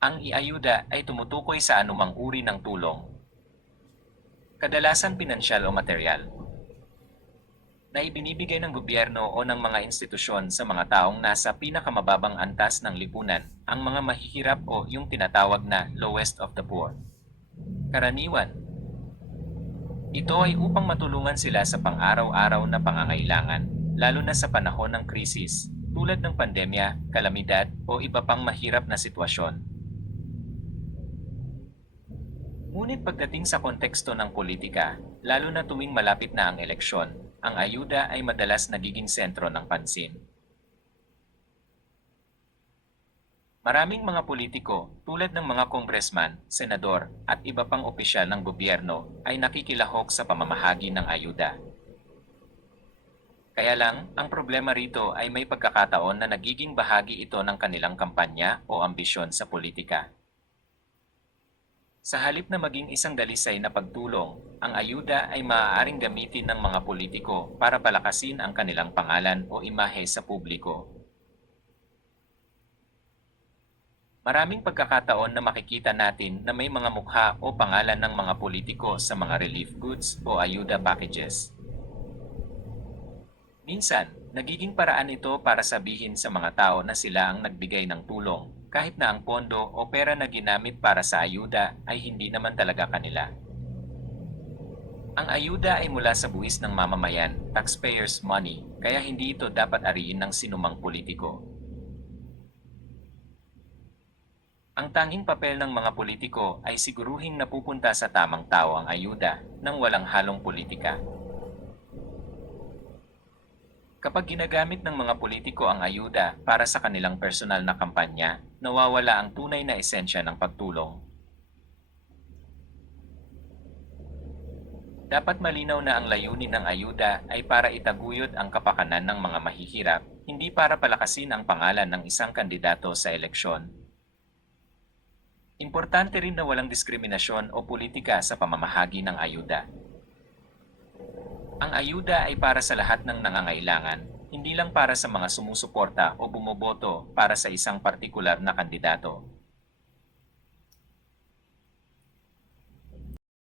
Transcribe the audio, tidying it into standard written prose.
Ang iayuda ay tumutukoy sa anumang uri ng tulong, kadalasan pinansyal o materyal, na ibinibigay ng gobyerno o ng mga institusyon sa mga taong nasa pinakamababang antas ng lipunan, ang mga mahihirap o yung tinatawag na lowest of the poor. Karaniwan, ito ay upang matulungan sila sa pang-araw-araw na pangangailangan, lalo na sa panahon ng krisis, tulad ng pandemya, kalamidad, o iba pang mahirap na sitwasyon. Ngunit pagdating sa konteksto ng politika, lalo na tuwing malapit na ang eleksyon, ang ayuda ay madalas nagiging sentro ng pansin. Maraming mga politiko, tulad ng mga kongresman, senador, at iba pang opisyal ng gobyerno, ay nakikilahok sa pamamahagi ng ayuda. Kaya lang, ang problema rito ay may pagkakataon na nagiging bahagi ito ng kanilang kampanya o ambisyon sa politika. Sa halip na maging isang dalisay na pagtulong, ang ayuda ay maaaring gamitin ng mga politiko para palakasin ang kanilang pangalan o imahe sa publiko. Maraming pagkakataon na makikita natin na may mga mukha o pangalan ng mga politiko sa mga relief goods o ayuda packages. Minsan, nagiging paraan ito para sabihin sa mga tao na sila ang nagbigay ng tulong, kahit na ang pondo o pera na ginamit para sa ayuda ay hindi naman talaga kanila. Ang ayuda ay mula sa buwis ng mamamayan, taxpayers' money, kaya hindi ito dapat ariin ng sinumang politiko. Ang tanging papel ng mga politiko ay siguruhing napupunta sa tamang tao ang ayuda nang walang halong politika. Kapag ginagamit ng mga politiko ang ayuda para sa kanilang personal na kampanya, nawawala ang tunay na esensya ng pagtulong. Dapat malinaw na ang layunin ng ayuda ay para itaguyod ang kapakanan ng mga mahihirap, hindi para palakasin ang pangalan ng isang kandidato sa eleksyon. Importante rin na walang diskriminasyon o politika sa pamamahagi ng ayuda. Ang ayuda ay para sa lahat ng nangangailangan, hindi lang para sa mga sumusuporta o bumoboto para sa isang partikular na kandidato.